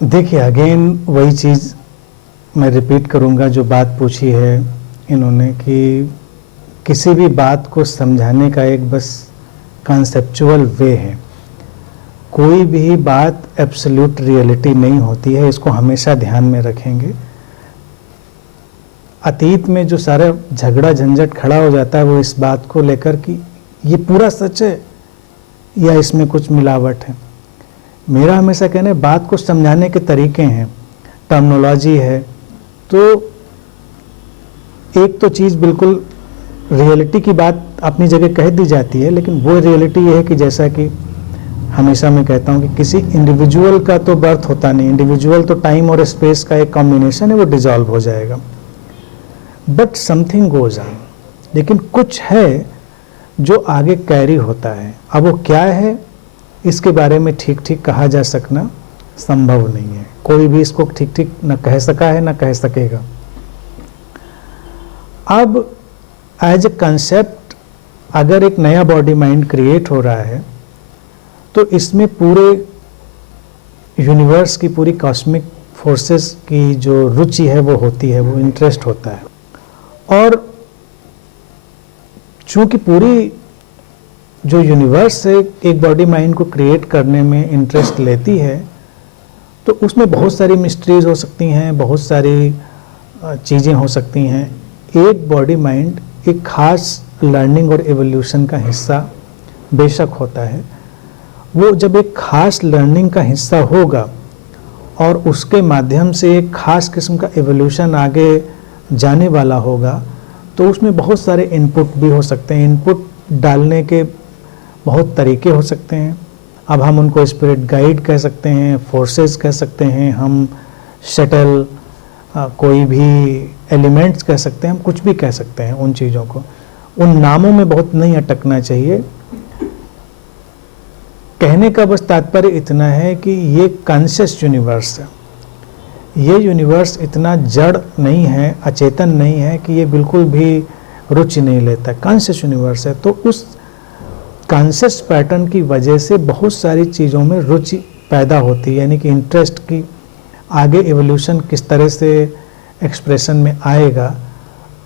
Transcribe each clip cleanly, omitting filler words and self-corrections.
देखिए, अगेन वही चीज़ मैं रिपीट करूंगा जो बात पूछी है इन्होंने, कि किसी भी बात को समझाने का एक बस कॉन्सेप्चुअल वे है। कोई भी बात एब्सोल्यूट रियलिटी नहीं होती है, इसको हमेशा ध्यान में रखेंगे। अतीत में जो सारा झगड़ा झंझट खड़ा हो जाता है वो इस बात को लेकर कि ये पूरा सच है या इसमें कुछ मिलावट है। मेरा हमेशा कहना है, बात को समझाने के तरीके हैं, टर्मिनोलॉजी है। तो एक तो चीज़ बिल्कुल रियलिटी की बात अपनी जगह कह दी जाती है, लेकिन वो रियलिटी ये है कि जैसा कि हमेशा मैं कहता हूँ कि किसी इंडिविजुअल का तो बर्थ होता नहीं, इंडिविजुअल तो टाइम और स्पेस का एक कॉम्बिनेशन है, वो डिजॉल्व हो जाएगा, बट समथिंग गोज ऑन। लेकिन कुछ है जो आगे कैरी होता है। अब वो क्या है, इसके बारे में ठीक ठीक कहा जा सकना संभव नहीं है। कोई भी इसको ठीक ठीक न कह सका है न कह सकेगा। अब एज ए कंसेप्ट अगर एक नया बॉडी माइंड क्रिएट हो रहा है तो इसमें पूरे यूनिवर्स की, पूरी कॉस्मिक फोर्सेस की जो रुचि है वो होती है, वो इंटरेस्ट होता है। और चूंकि पूरी जो यूनिवर्स है एक बॉडी माइंड को क्रिएट करने में इंटरेस्ट लेती है, तो उसमें बहुत सारी मिस्ट्रीज हो सकती हैं, बहुत सारी चीज़ें हो सकती हैं। एक बॉडी माइंड एक खास लर्निंग और एवोल्यूशन का हिस्सा बेशक होता है। वो जब एक खास लर्निंग का हिस्सा होगा और उसके माध्यम से एक खास किस्म का एवोल्यूशन आगे जाने वाला होगा, तो उसमें बहुत सारे इनपुट भी हो सकते हैं। इनपुट डालने के बहुत तरीके हो सकते हैं। अब हम उनको स्पिरिट गाइड कह सकते हैं, फोर्सेस कह सकते हैं, हम शटल, कोई भी एलिमेंट्स कह सकते हैं, हम कुछ भी कह सकते हैं उन चीज़ों को। उन नामों में बहुत नहीं अटकना चाहिए। कहने का बस तात्पर्य इतना है कि ये कॉन्शियस यूनिवर्स है। ये यूनिवर्स इतना जड़ नहीं है, अचेतन नहीं है कि ये बिल्कुल भी रुचि नहीं लेता। कॉन्शियस यूनिवर्स है, तो उस कॉन्शियस पैटर्न की वजह से बहुत सारी चीज़ों में रुचि पैदा होती है, यानी कि इंटरेस्ट की आगे एवोल्यूशन किस तरह से एक्सप्रेशन में आएगा।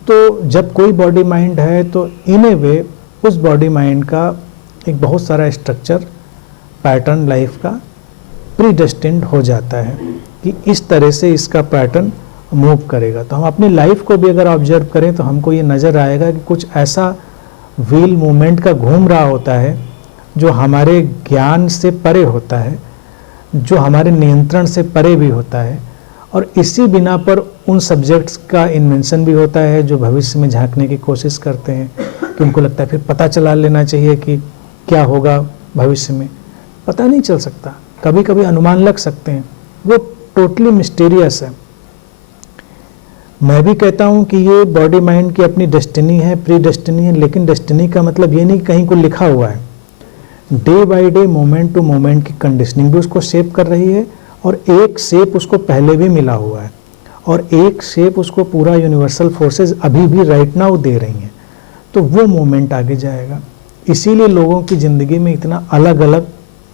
तो जब कोई बॉडी माइंड है तो इन ए वे उस बॉडी माइंड का एक बहुत सारा स्ट्रक्चर, पैटर्न लाइफ का प्रीडेस्टिन्ड हो जाता है कि इस तरह से इसका पैटर्न मूव करेगा। तो हम अपनी लाइफ को भी अगर ऑब्जर्व करें तो हमको ये नज़र आएगा कि कुछ ऐसा व्हील मूवमेंट का घूम रहा होता है जो हमारे ज्ञान से परे होता है, जो हमारे नियंत्रण से परे भी होता है। और इसी बिना पर उन सब्जेक्ट्स का इन्वेंशन भी होता है जो भविष्य में झांकने की कोशिश करते हैं, कि उनको लगता है फिर पता चला लेना चाहिए कि क्या होगा भविष्य में। पता नहीं चल सकता, कभी कभी अनुमान लग सकते हैं, वो टोटली मिस्टीरियस है। मैं भी कहता हूँ कि ये बॉडी माइंड की अपनी डेस्टिनी है, प्री डेस्टिनी है, लेकिन डेस्टिनी का मतलब ये नहीं कि कहीं को लिखा हुआ है। Day by day, moment to moment की कंडीशनिंग भी उसको शेप कर रही है, और एक शेप उसको पहले भी मिला हुआ है, और एक शेप उसको पूरा यूनिवर्सल फोर्सेस अभी भी राइट नाउ दे रही हैं। तो वो मोमेंट आगे जाएगा। इसीलिए लोगों की ज़िंदगी में इतना अलग अलग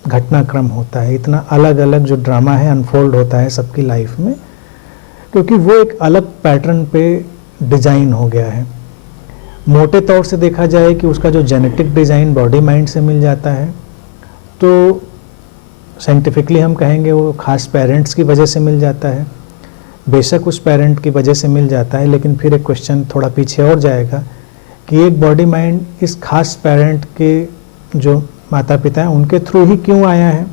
घटनाक्रम होता है, इतना अलग अलग जो ड्रामा है अनफोल्ड होता है सबकी लाइफ में, क्योंकि वो एक अलग पैटर्न पे डिज़ाइन हो गया है। मोटे तौर से देखा जाए कि उसका जो जेनेटिक डिज़ाइन बॉडी माइंड से मिल जाता है, तो साइंटिफिकली हम कहेंगे वो खास पेरेंट्स की वजह से मिल जाता है। बेशक उस पेरेंट की वजह से मिल जाता है, लेकिन फिर एक क्वेश्चन थोड़ा पीछे और जाएगा कि एक बॉडी माइंड इस खास पेरेंट के जो माता पिता हैं उनके थ्रू ही क्यों आया है।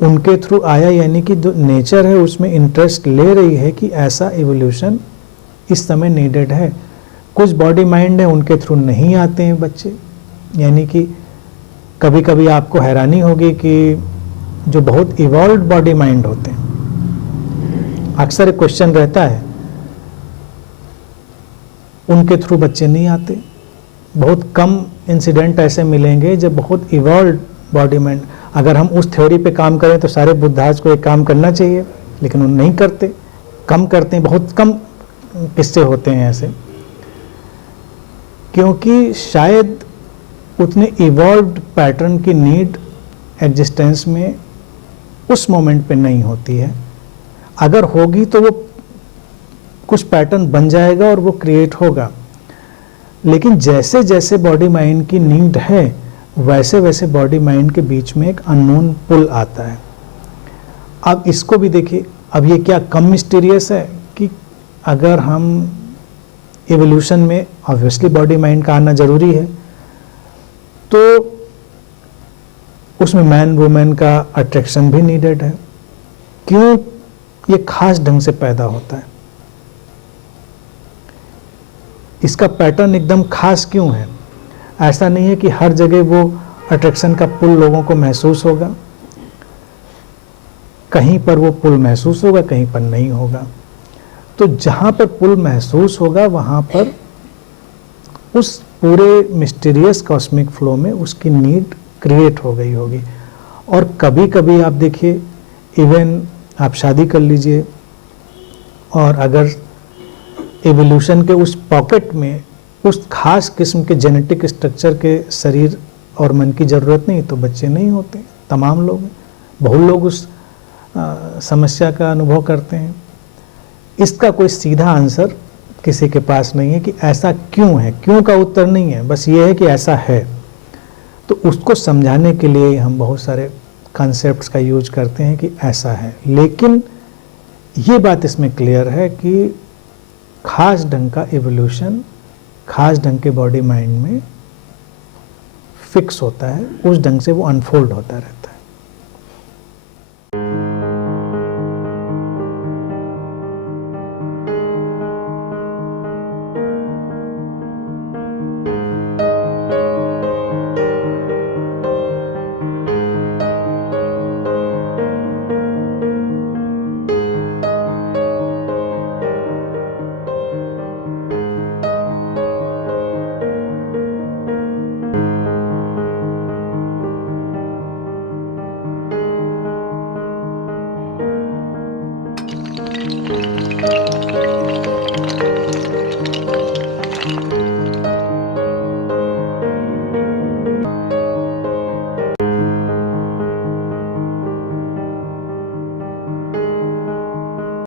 उनके थ्रू आया यानी कि जो नेचर है उसमें इंटरेस्ट ले रही है कि ऐसा एवोल्यूशन इस समय नीडेड है। कुछ बॉडी माइंड है उनके थ्रू नहीं आते हैं बच्चे, यानी कि कभी कभी आपको हैरानी होगी कि जो बहुत इवॉल्व बॉडी माइंड होते हैं, अक्सर एक क्वेश्चन रहता है, उनके थ्रू बच्चे नहीं आते। बहुत कम इंसिडेंट ऐसे मिलेंगे जब बहुत इवॉल्व बॉडी माइंड, अगर हम उस थ्योरी पे काम करें तो सारे बुद्धाज को एक काम करना चाहिए, लेकिन वो नहीं करते, कम करते हैं। बहुत कम किस्से होते हैं ऐसे, क्योंकि शायद उतने इवॉल्व्ड पैटर्न की नीड एग्जिस्टेंस में उस मोमेंट पे नहीं होती है। अगर होगी तो वो कुछ पैटर्न बन जाएगा और वो क्रिएट होगा, लेकिन जैसे जैसे बॉडी माइंड की नीड है वैसे वैसे बॉडी माइंड के बीच में एक अननोन पुल आता है। अब इसको भी देखिए, अब ये क्या कम मिस्टीरियस है कि अगर हम एवोल्यूशन में ऑब्वियसली बॉडी माइंड का आना जरूरी है, तो उसमें मैन वुमेन का अट्रैक्शन भी नीडेड है। क्यों ये खास ढंग से पैदा होता है, इसका पैटर्न एकदम खास क्यों है? ऐसा नहीं है कि हर जगह वो अट्रैक्शन का पुल लोगों को महसूस होगा, कहीं पर वो पुल महसूस होगा, कहीं पर नहीं होगा। तो जहां पर पुल महसूस होगा वहां पर उस पूरे मिस्टीरियस कॉस्मिक फ्लो में उसकी नीड क्रिएट हो गई होगी। और कभी कभी आप देखिए, इवन आप शादी कर लीजिए और अगर एवोल्यूशन के उस पॉकेट में उस खास किस्म के जेनेटिक स्ट्रक्चर के शरीर और मन की ज़रूरत नहीं, तो बच्चे नहीं होते। तमाम लोग, बहुत लोग उस समस्या का अनुभव करते हैं। इसका कोई सीधा आंसर किसी के पास नहीं है कि ऐसा क्यों है, क्यों का उत्तर नहीं है, बस ये है कि ऐसा है। तो उसको समझाने के लिए हम बहुत सारे कॉन्सेप्ट्स का यूज करते हैं कि ऐसा है। लेकिन ये बात इसमें क्लियर है कि खास ढंग का एवोल्यूशन खास ढंग के बॉडी माइंड में फिक्स होता है, उस ढंग से वो अनफोल्ड होता रहता है।